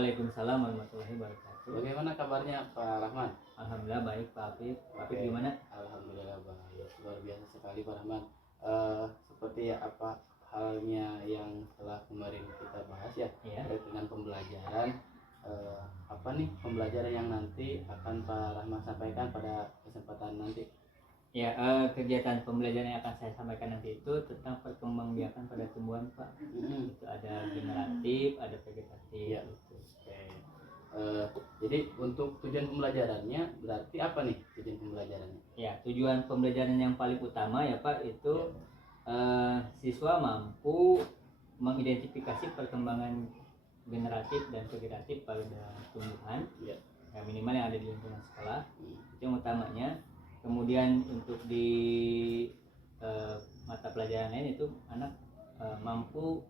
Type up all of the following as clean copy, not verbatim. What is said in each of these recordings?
Waalaikumsalam warahmatullahi wabarakatuh. Bagaimana kabarnya Pak Rahman? Alhamdulillah baik Pak Afif. Pak Afif Oke. gimana? Alhamdulillah baik, luar biasa sekali Pak Rahman. Seperti apa halnya yang telah kemarin kita bahas ya, Iya. terkait dengan pembelajaran. Apa nih pembelajaran yang nanti akan Pak Rahman sampaikan pada kesempatan nanti? Ya, kegiatan pembelajaran yang akan saya sampaikan nanti itu tentang perkembangbiakan pada tumbuhan Pak. Itu ada generatif, ada vegetatif. Iya. Gitu. Oke. Jadi untuk tujuan pembelajarannya berarti apa nih tujuan pembelajarannya? Ya, tujuan pembelajaran yang paling utama ya Pak itu siswa mampu mengidentifikasi perkembangan generatif dan vegetatif pada tumbuhan. Ya. Ya, minimal yang ada di lingkungan sekolah. Itu yang utamanya. Kemudian untuk di mata pelajaran lain itu anak mampu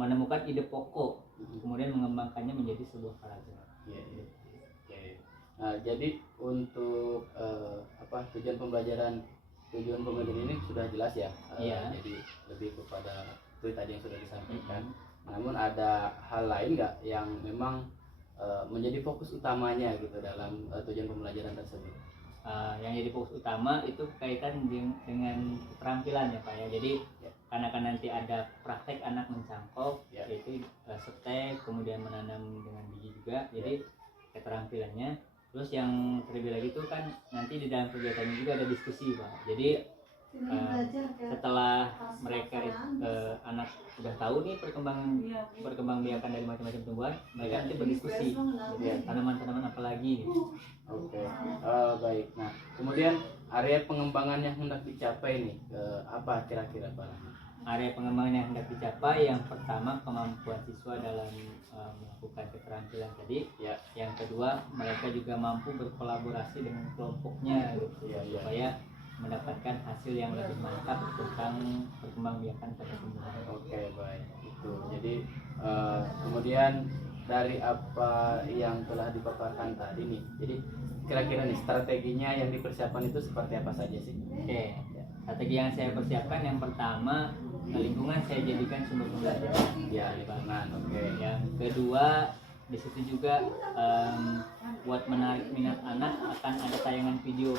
menemukan ide pokok, kemudian mengembangkannya menjadi sebuah karya. Ya, ya. Oke. Nah, jadi untuk tujuan pembelajaran ini sudah jelas ya. Iya. Jadi lebih kepada itu tadi yang sudah disampaikan. Namun ada hal lain nggak yang memang menjadi fokus utamanya gitu dalam tujuan pembelajaran tersebut? Yang jadi fokus utama itu kaitan dengan keterampilan ya Pak ya. Jadi karena kan nanti ada praktek anak mencangkok, yaitu setek, kemudian menanam dengan biji juga. Jadi keterampilannya. Terus yang terlebih lagi itu kan nanti di dalam kegiatannya juga ada diskusi Pak. Jadi setelah mereka anak sudah tahu nih perkembangbiakan dari macam-macam tumbuhan, mereka nanti berdiskusi tanaman-tanaman apa lagi gitu. Oke. Baik. Nah, kemudian area pengembangan yang hendak dicapai nih apa kira-kira Pak Rahman? Area pengembangan yang hendak dicapai yang pertama kemampuan siswa dalam melakukan keterampilan tadi. Ya. Yang kedua mereka juga mampu berkolaborasi dengan kelompoknya gitu, supaya mendapatkan hasil yang lebih mantap tentang perkembangbiakan pada tumbuhan. Oke, baik. Itu. Jadi kemudian dari apa yang telah dipaparkan tadi nih. Jadi kira-kira nih strateginya yang dipersiapkan itu seperti apa saja sih? Oke. Strategi yang saya persiapkan yang pertama lingkungan saya jadikan sumber pembelajaran. Ya, lingkungan. Oke. Yang kedua di situ juga buat menarik minat anak akan ada tayangan video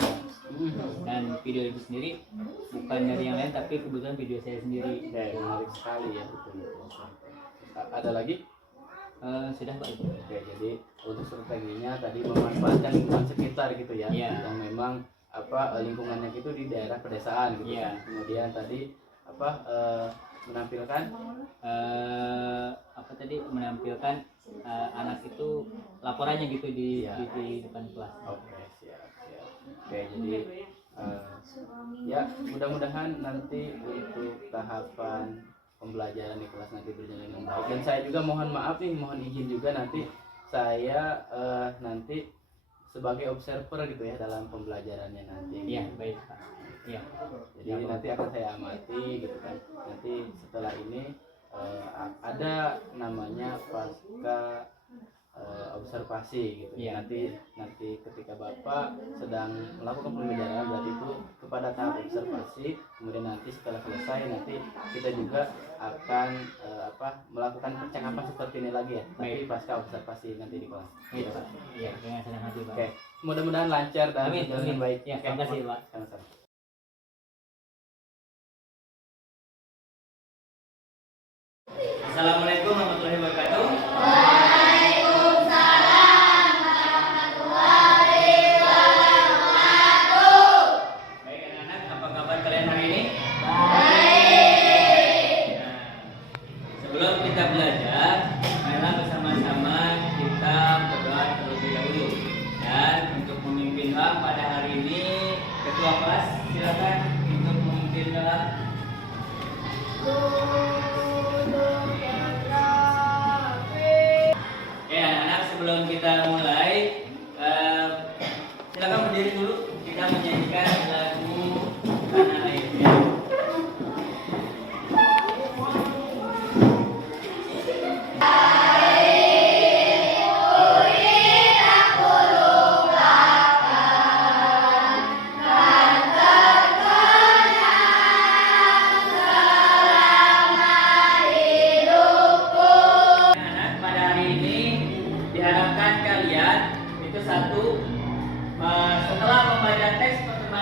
dan video itu sendiri bukan dari yang lain tapi kebetulan video saya sendiri. Menarik sekali ya, betul. Ada lagi? Sudah Pak. Oke, jadi untuk strateginya tadi memanfaatkan lingkungan sekitar gitu ya, yang memang lingkungannya itu di daerah pedesaan gitu kan. Kemudian tadi menampilkan menampilkan anak itu laporannya gitu di depan kelas. Oke, siap. Oke, jadi ya mudah-mudahan nanti untuk tahapan pembelajaran di kelas nanti berjalan dengan baik. Dan saya juga mohon maaf nih, mohon izin juga nanti saya nanti sebagai observer gitu ya dalam pembelajarannya nanti. Iya, baik Pak. Iya. Jadi nanti akan saya amati gitu kan. Nanti setelah ini ada namanya pasca observasi gitu. Nanti ketika Bapak sedang melakukan pembelajaran berarti itu kepada tahap observasi, kemudian nanti setelah selesai nanti kita juga akan melakukan percakapan seperti ini lagi ya. Tapi pasca observasi nanti di kelas. Iya, dengan senang hati Pak. Oke. Mudah-mudahan lancar dan berjalan baik. Ya, terima kasih Pak. Sama-sama. Assalamualaikum warahmatullahi wabarakatuh. Baik anak-anak, apa kabar kalian hari ini? Baik. Nah, sebelum kita belajar, marilah bersama-sama kita berdoa terlebih dahulu. Dan untuk memimpin doa pada hari ini, ketua kelas silakan untuk memimpin doa. Oke anak-anak, sebelum kita mulai silakan berdiri dulu, kita menyanyikan lagu Tanah Air. Anak-anak, pada hari ini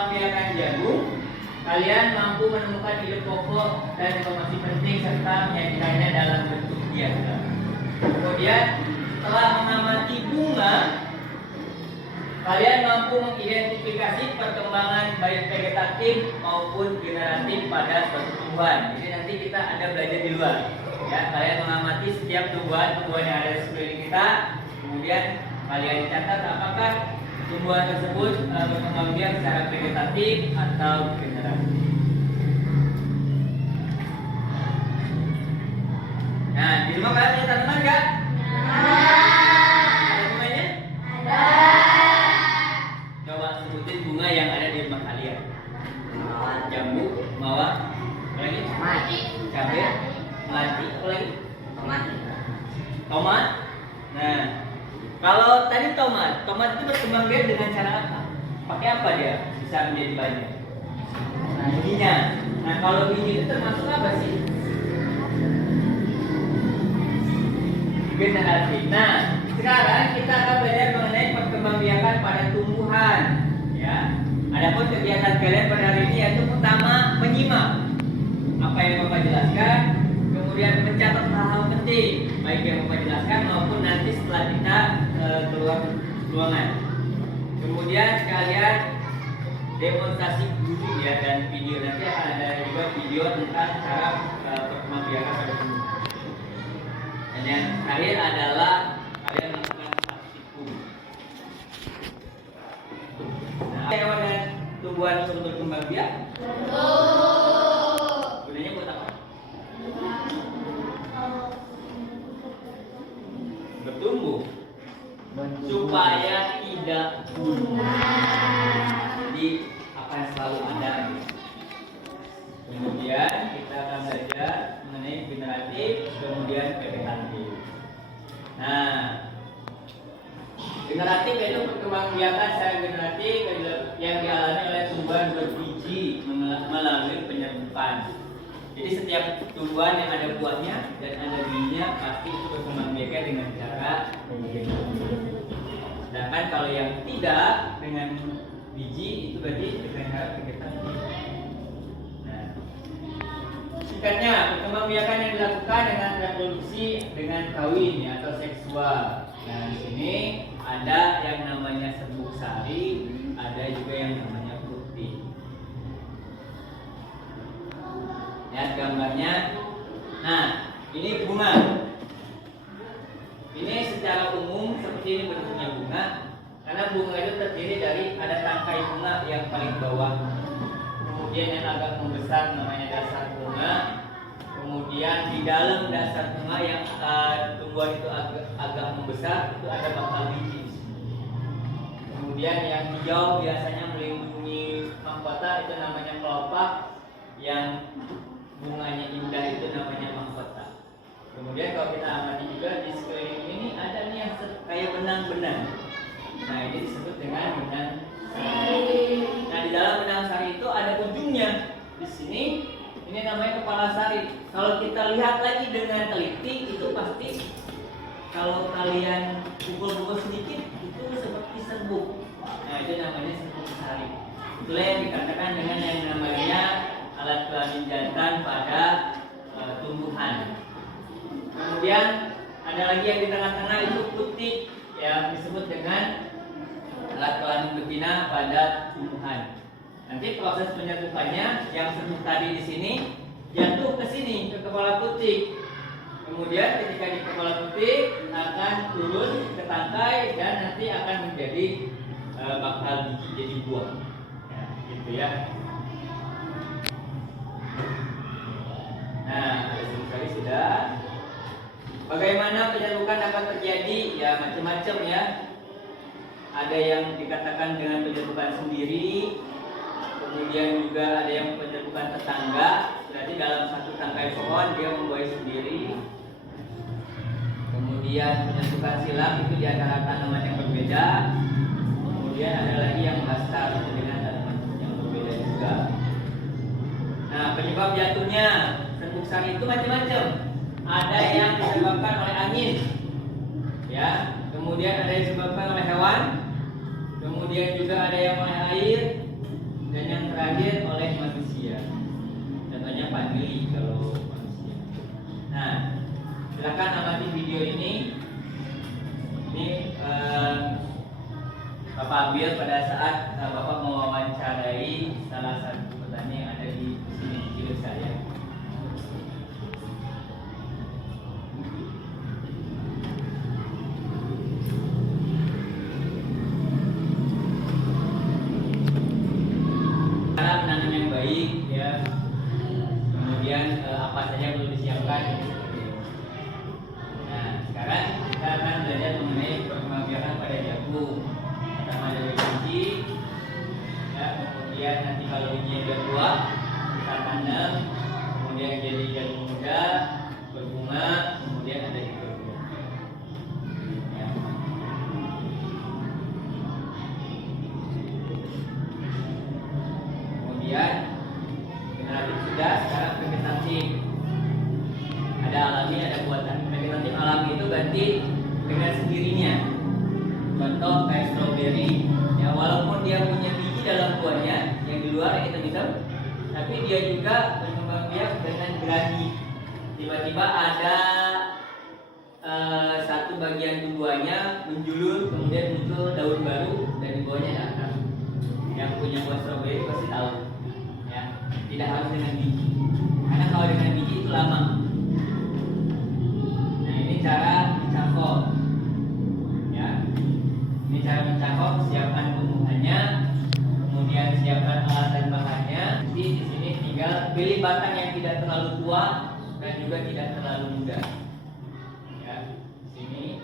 pengembangbiakan jagung, kalian mampu menemukan ide pokok dan informasi penting serta menyajikannya dalam bentuk diagram. Kemudian setelah mengamati bunga, kalian mampu mengidentifikasi perkembangan baik vegetatif maupun generatif pada suatu tumbuhan. Jadi nanti kita ada belajar di luar. Ya, kalian mengamati setiap tumbuhan-tumbuhan yang ada di sekeliling kita, kemudian kalian catat apakah tumbuhan tersebut berkembang biak secara vegetatif atau generatif. Nah, di rumah kalian punya tanaman nggak? Ada bunganya? Ada. Coba sebutin bunga yang ada di rumah kalian. Jambu, mawar, apa lagi? Cabai, melati, apa lagi? Tomat. Nah, kalau tadi tomat itu berkembang biak dengan cara apa? Pakai apa dia bisa menjadi banyak? Nah, bijinya. Nah, kalau biji itu termasuk apa sih? Generatif. Nah, sekarang kita akan belajar mengenai perkembangbiakan pada tumbuhan. Ya. Adapun kegiatan kalian pada hari ini yaitu pertama menyimak apa yang Bapak jelaskan, kemudian mencatat hal-hal penting baik yang Bapak jelaskan maupun nanti setelah kita keluar ruangan. Kemudian kalian demonstrasi dulu ya, dan video nanti akan ada juga video tentang cara perkembangbiakan pada tumbuhan. Dan yang terakhir adalah kalian melakukan praktikum. Nah, hewan dan tumbuhan untuk berkembang biak? Gunanya buat apa? Bertumbuh supaya tidak punah. Jadi apa yang selalu ada. Kemudian kita akan belajar mengenai generatif, kemudian vegetatif. Nah, generatif yaitu perkembangbiakan secara generatif yang dialami oleh tumbuhan berbiji melalui penyerbukan. Jadi setiap tumbuhan yang ada buahnya dan ada bijinya pasti itu berkembangbiakan dengan cara generatif. Sedangkan kalau yang tidak dengan biji itu berarti dengan cara vegetatif. Singkatnya, perkembangbiakan yang dilakukan dengan reproduksi dengan kawin ya, atau seksual. Nah, di sini ada yang namanya serbuk sari, ada juga yang namanya putih. Lihat gambarnya. Nah, ini bunga. Ini secara umum seperti ini bentuknya bunga, karena bunga itu terdiri dari ada tangkai bunga yang paling bawah. Kemudian yang agak membesar namanya dasar bunga. Kemudian di dalam dasar bunga yang tumbuhan itu agak membesar itu ada bakal biji. Kemudian yang hijau biasanya melindungi mahkota itu namanya kelopak. Yang bunganya indah itu namanya mahkota. Kemudian kalau kita amati juga di sekeliling ini ada nih yang kayak benang-benang. Nah, ini disebut dengan benang. Nah, di dalam benang sari itu ada ujungnya. Di sini ini namanya kepala sari. Kalau kita lihat lagi dengan teliti itu pasti kalau kalian pukul-pukul sedikit itu seperti serbuk. Nah, itu namanya serbuk sari. Itulah yang dikatakan dengan yang namanya alat kelamin jantan pada tumbuhan. Kemudian ada lagi yang di tengah-tengah itu putih yang disebut dengan alat kelamin betina pada tumbuhan. Nanti proses penyerbukannya yang serbuk tadi di sini jatuh ke sini ke kepala putih. Kemudian ketika di kepala putih akan turun ke tangkai dan nanti akan menjadi bakal biji jadi buah. Ya, gitu ya. Nah, sekali sudah. Bagaimana penyerbukan dapat terjadi? Ya macam-macam ya. Ada yang dikatakan dengan penyerbukan sendiri, kemudian juga ada yang penyerbukan tetangga. Berarti dalam satu tangkai pohon dia membuai sendiri. Kemudian penyerbukan silang itu di antara tanaman yang berbeda. Kemudian ada lagi yang bastar itu dengan tanaman yang berbeda juga. Nah, penyebab jatuhnya serbuk sari itu macam-macam. Ada yang disebabkan oleh angin, ya. Kemudian ada yang disebabkan oleh hewan. Kemudian juga ada yang oleh air, dan yang terakhir oleh manusia. Contohnya family kalau manusia. Nah, silakan amati video ini. Ini Bapak ambil pada saat Bapak mewawancarai salah satu petani yang ada di sini di video saya. Cara menanam yang baik, ya. Kemudian apa saja yang perlu disiapkan. Nah, sekarang kita akan belajar mengenai perkembangbiakan pada jagung. Pertama dari biji, ya, kemudian nanti kalau bijinya sudah tua kita tanam, kemudian jadi jagung muda, berbunga, kemudian ada di berbuah. Ya. Kemudian generatif sudah, sekarang vegetatif. Ada alami, ada buatan. Vegetatif alami itu berarti dengan sendirinya. Contoh kayak stroberi, ya walaupun dia punya biji dalam buahnya yang di luar yang hitam-hitam, tapi dia juga berkembang biak dengan gerani. Tiba-tiba ada satu bagian buahnya menjulur, kemudian muncul daun baru dan di bawahnya ada akar. Yang punya buah stroberi pasti tahu, ya tidak harus dengan biji, karena kalau dengan biji itu lama. Nah ini cara mencangkok. Ini cara mencangkok, siapkan tumbuhannya, kemudian siapkan alat dan bahannya. Di sini tinggal pilih batang yang tidak terlalu tua dan juga tidak terlalu muda. Ya, sini.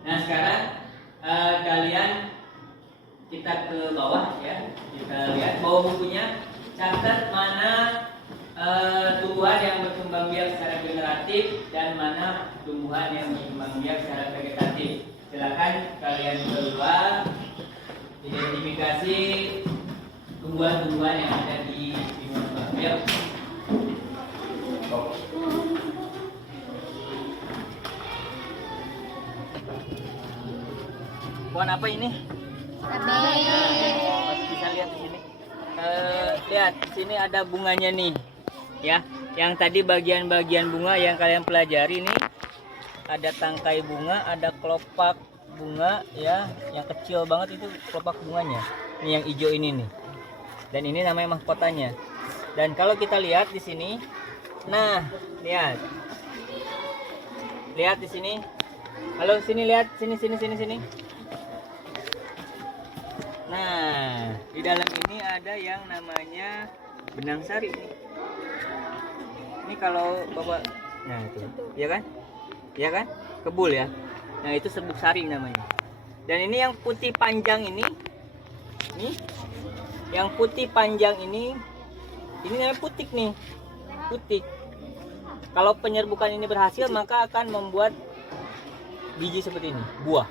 Nah sekarang kalian kita ke bawah ya, kita lihat bawah bukunya, catat mana tumbuhan yang berkembang biak secara generatif dan mana tumbuhan yang berkembang biak secara vegetatif. Silakan kalian keluar identifikasi tumbuhan-tumbuhan yang ada di berkembang biak. Pohon apa ini? Masih bisa lihat di sini. Lihat, di sini ada bunganya nih, ya. Yang tadi bagian-bagian bunga yang kalian pelajari nih, ada tangkai bunga, ada kelopak bunga, ya. Yang kecil banget itu kelopak bunganya. Ini yang hijau ini nih. Dan ini namanya mahkotanya. Dan kalau kita lihat di sini, nah, lihat di sini. Halo, sini lihat, sini. Nah, di dalam ini ada yang namanya benang sari nih. Ini kalau Bapak, nah itu, ya kan? Ya kan? Kebul ya. Nah, itu serbuk sari namanya. Dan ini yang putih panjang ini. Nih. Yang putih panjang ini namanya putik nih. Putik. Kalau penyerbukan ini berhasil, maka akan membuat biji seperti ini, buah.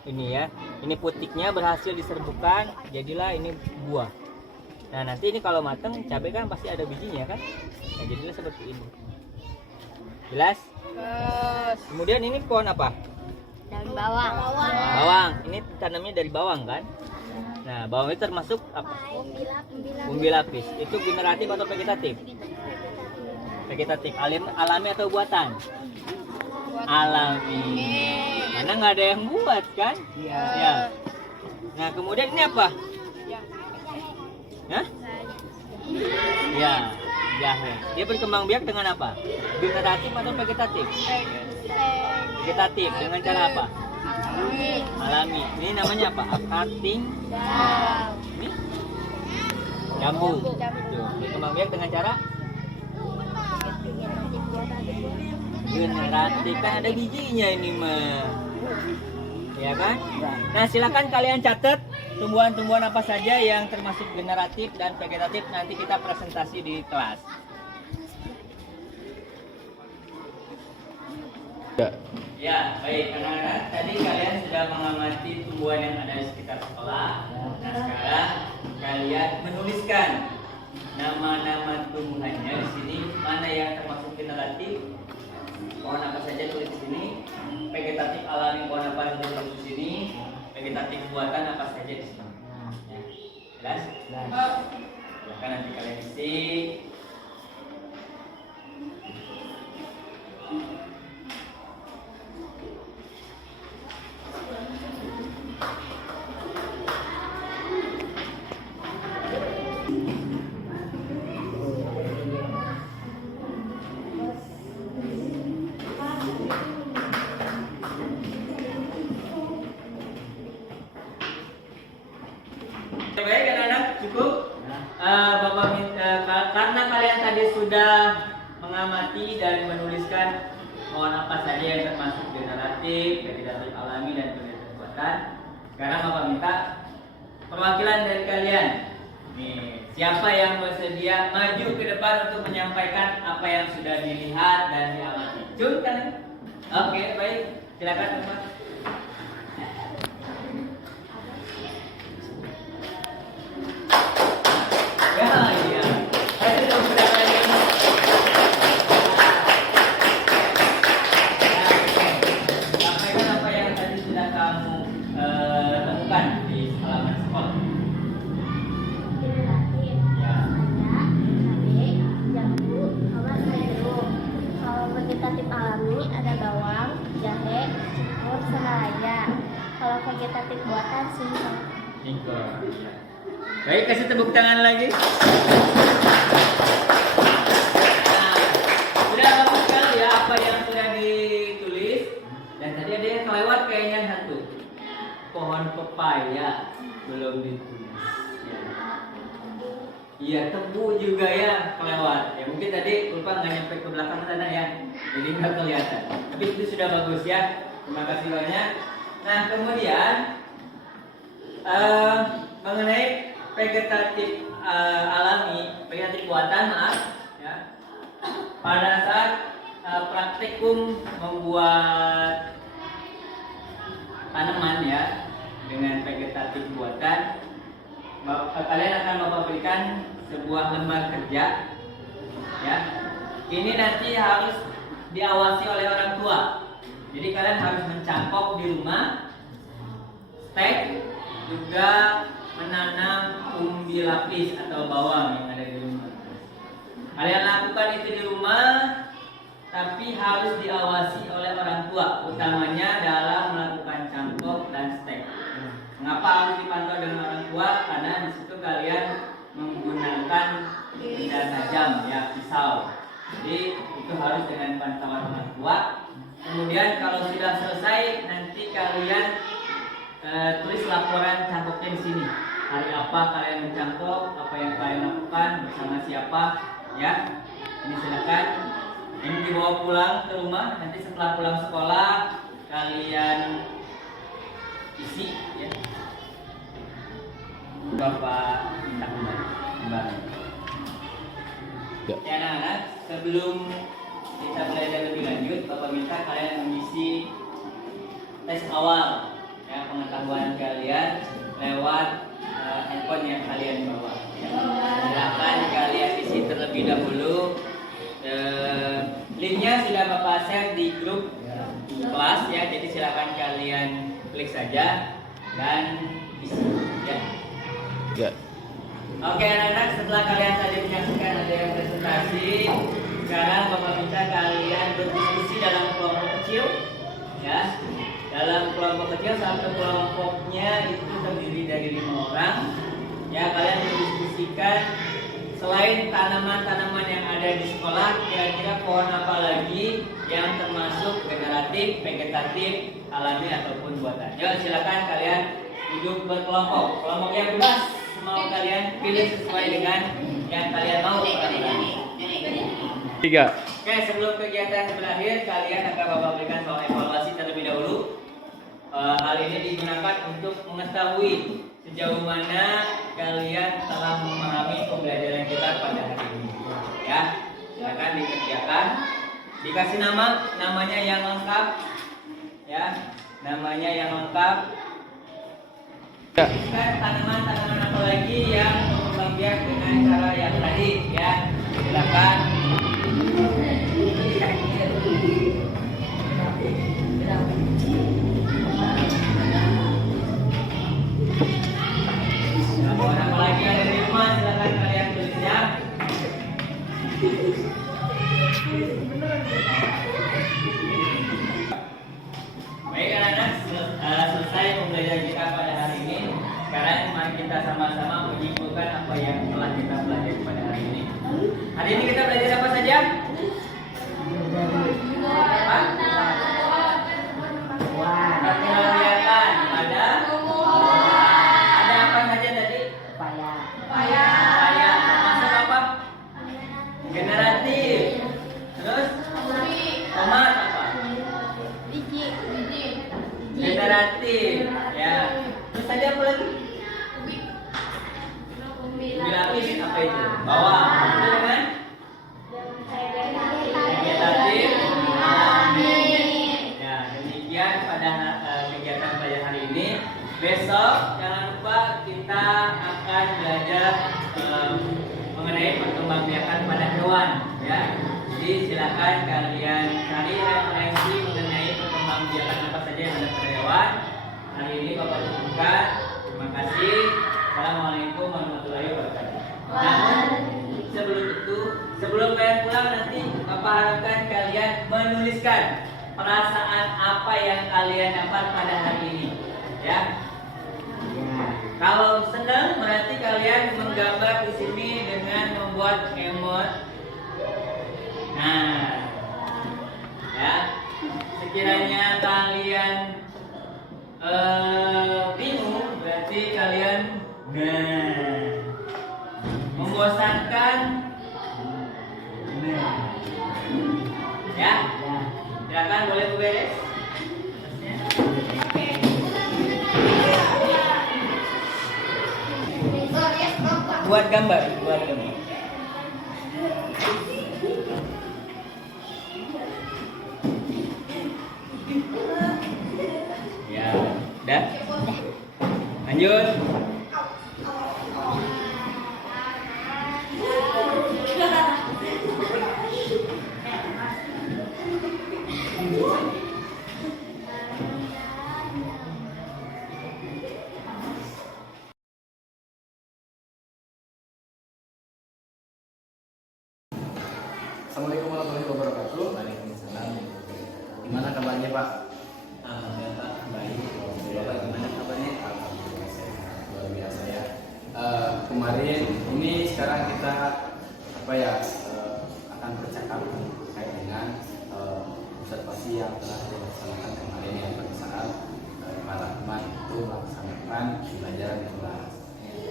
Ini ya, ini putiknya berhasil diserbukan, jadilah ini buah. Nah nanti ini kalau matang, cabai kan pasti ada bijinya kan, nah jadilah seperti ini. Jelas? Terus Kemudian ini pohon apa? daun bawang. Bawang. Ini tanamnya dari bawang kan? Nah bawang itu termasuk apa? Umbi lapis. Itu generatif atau vegetatif? Vegetatif. Alami atau buatan? Alami. Karena nggak ada yang buat kan? Iya. Ya. Nah kemudian ini apa? Hah? Ya, jahe. Dia berkembang biak dengan apa? Generatif atau vegetatif? Vegetatif. Dengan cara apa? Alami. Ini namanya apa? Cutting. Ini jambu. Tuh, berkembang biak dengan cara generatif, kan ada bijinya ini mah, ya kan? Nah silakan kalian catat tumbuhan-tumbuhan apa saja yang termasuk generatif dan vegetatif, nanti kita presentasi di kelas. Ya baik anak-anak, tadi kalian sudah mengamati tumbuhan yang ada di sekitar sekolah. Nah sekarang kalian menuliskan nama-nama tumbuhannya di sini, mana yang termasuk generatif, pohon apa saja tulis di sini, vegetatif alami pohon apa saja tulis di sini, vegetatif buatan apa saja di sini. Ya. Jelas? Silahkan nanti kalian isi. Baik anak-anak, cukup. Bapak minta, karena kalian tadi sudah mengamati dan menuliskan pohon apa saja yang termasuk generatif, vegetatif alami dan vegetatif buatan. Sekarang Bapak minta perwakilan dari kalian. Nih, siapa yang bersedia maju ke depan untuk menyampaikan apa yang sudah dilihat dan diamati? Cun kalian? Oke, baik. Silakan teman. Vegetatif alami ada bawang, jahe, cilor, sengaja. Kalau vegetatif buatan singkong. Baik, kasih tepuk tangan lagi. Nah, sudah bagus sekali ya apa yang sudah ditulis. Dan tadi ada yang kelewat kayaknya satu. Pohon pepaya belum ditulis. Iya, tebu juga ya kelewat. Ya mungkin tadi lupa nggak nyampe ke belakang sana ya, jadi nggak kelihatan. Tapi itu sudah bagus ya. Terima kasih banyak. Nah kemudian mengenai vegetatif alami, vegetatif buatan maaf ya. Pada saat praktikum membuat tanaman ya dengan vegetatif buatan, kalian akan Bapak berikan sebuah lembar kerja ya. Ini nanti harus diawasi oleh orang tua. Jadi kalian harus mencangkok di rumah, stek, juga menanam umbi lapis atau bawang yang ada di rumah. Kalian lakukan itu di rumah, tapi harus diawasi oleh orang tua, utamanya dalam melakukan cangkok dan stek. Mengapa harus dipantau dengan orang tua? Karena di situ kalian menggunakan benda tajam ya, pisau. Jadi itu harus dengan pantauan orang tua. Kemudian kalau sudah selesai, nanti kalian tulis laporan cangkoknya di sini. Hari apa kalian mencangkok, apa yang kalian lakukan, bersama siapa, ya. Ini silakan. Ini dibawa pulang ke rumah. Nanti setelah pulang sekolah, kalian isi, ya. Bapak minta kembali. Ya anak-anak, sebelum kita belajar lebih lanjut, Bapak minta kalian mengisi tes awal ya, pengetahuan kalian lewat handphone yang kalian bawa ya. Silakan kalian isi terlebih dahulu. Linknya sudah Bapak share di grup kelas ya, jadi silakan kalian klik saja dan isi ya. Oke anak-anak, setelah kalian tadi menyaksikan ada yang presentasi, sekarang Bapak minta kalian berdiskusi dalam kelompok kecil ya. Dalam kelompok kecil, satu kelompoknya itu terdiri dari 5 orang ya. Kalian berdiskusikan selain tanaman-tanaman yang ada di sekolah, kira-kira pohon apa lagi yang termasuk generatif, vegetatif, alami ataupun buatan. Yuk silakan kalian duduk berkelompok. Kelompok yang bebas mau kalian pilih sesuai dengan yang kalian mau. 3. Oke, sebelum kegiatan berakhir, kalian akan Bapak berikan soal evaluasi terlebih dahulu. Hal ini digunakan untuk mengetahui sejauh mana kalian telah memahami pembelajaran kita pada hari ini. Ya, silakan dikerjakan. Dikasih namanya yang lengkap. Ya, namanya yang lengkap. Tanaman-tanaman apa lagi yang berkembang biak dengan cara yang tadi ya. silakan. Nah, buat apa lagi ada di rumah silakan kalian tulis ya. Baik anak-anak, selesai pembelajaran kita pada hari ini. Sekarang mari kita sama-sama menyimpulkan apa yang telah kita pelajari pada hari ini. Hari ini kita belajar apa saja? Apa? Penglihatan pada ada apa saja tadi? Upaya. Termasuk apa? Generatif. Terus? Tomat apa? Generatif. Ya. Terus tadi apa lagi? Lapis apa itu? Bawang. Betul kan? Vegetatif. Ya, demikian pada kegiatan pada hari ini. Besok jangan lupa kita akan belajar mengenai perkembangbiakan pada hewan, ya. Jadi silakan kalian cari referensi mengenai perkembangbiakan apa saja yang ada pada hewan. Hari ini Bapak cukupkan. Terima kasih. Assalamualaikum warahmatullahi wabarakatuh. Namun sebelum kalian pulang nanti Bapak harapkan kalian menuliskan perasaan apa yang kalian dapat pada hari ini, ya. Kalau senang berarti kalian menggambar di sini dengan membuat emot. Nah, ya. Sekiranya kalian bingung berarti kalian membosankan. Ya. Silakan boleh beres. Buat gambar. Ya, udah. Lanjut. Assalamualaikum warahmatullahi wabarakatuh. Waalaikumsalam. Gimana kabarnya Pak? Alhamdulillah Pak, baik. Bapak gimana kabarnya? Alhamdulillah sehat. Luar biasa ya. Kemarin ini sekarang kita akan bercakap terkait dengan observasi yang telah dilaksanakan kemarin yang pada saat para teman itu melaksanakan pembelajaran di kelas.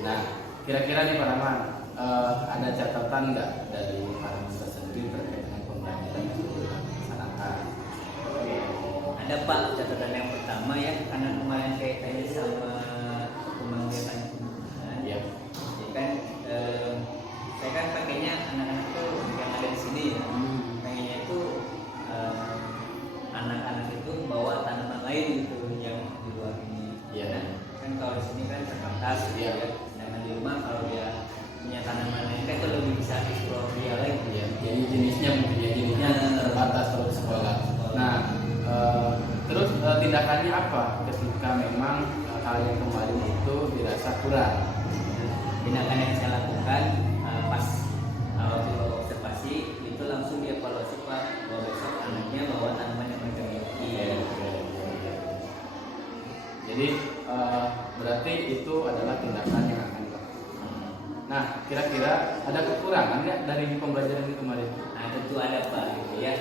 Nah, kira-kira nih Pak Rahman, ada catatan nggak dari para siswa sendiri terkait dengan pembelajaran yang sudah dilaksanakan? Ada Pak, catatan yang pertama ya, karena kemarin kaitannya sama pemanggilan pembukaan. Ya. Jadi kan saya kan pakainya anak-anak itu yang ada di sini ya. Pengennya itu anak-anak itu bawa tanaman lain gitu yang di luar ini. Iya. Kan kalau di sini kan terbatas ya. Sedangkan di rumah kalau dia punya tanaman lain kan itu lebih bisa eksplor dia lagi ya. Jadi jenisnya terbatas kalau di sekolah. Nah, terus tindakannya apa ketika memang hal yang kemarin itu dirasa kurang? Tindakan yang saya lakukan pas waktu observasi itu langsung dievaluasi Pak, bahwa besok anaknya bawa tanaman yang mereka miliki. Jadi berarti itu adalah tindakan yang akan dilakukan. Nah, kira-kira ada kekurangan nggak dari pembelajaran itu kemarin? Nah, tentu ada Pak, gitu ya.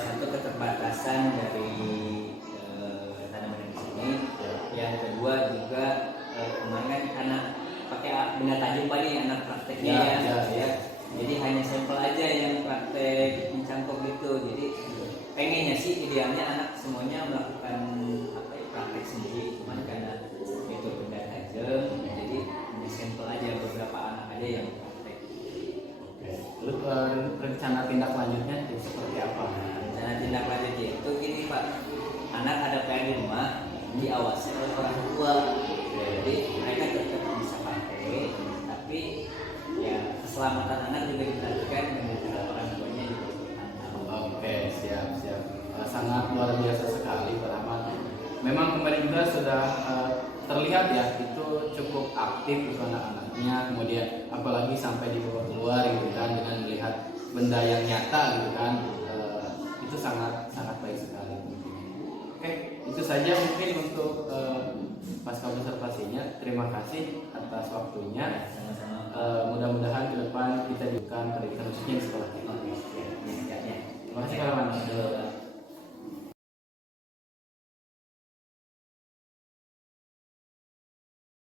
Satu keterbatasan dari tanaman yang di sini. Yang kedua juga kemarin kan anak pakai benda tajam Pak nih, anak prakteknya ya. Jadi hanya sampel aja yang praktek mencangkok gitu. Jadi pengennya sih idealnya anak semuanya melakukan praktek sendiri, cuman karena itu benda tajam, jadi hanya sampel aja, beberapa anak aja yang praktek. Terus rencana tindak lanjutnya itu seperti apa? Rencana tindak lanjutnya itu gini Pak, anak ada PR di rumah diawasi oleh orang tua, jadi mereka tetap bisa pakai, tapi ya keselamatan anak juga diperhatikan dengan memang kemarin juga sudah terlihat ya itu cukup aktif untuk anak-anaknya, kemudian apalagi sampai dibawa keluar gitu kan dengan melihat benda yang nyata gitu kan, itu sangat sangat baik sekali. Oke, itu saja mungkin untuk pasca observasinya. Terima kasih atas waktunya. Sama-sama. Mudah-mudahan ke depan kita diberikan pendidikan khususnya di sekolah kita.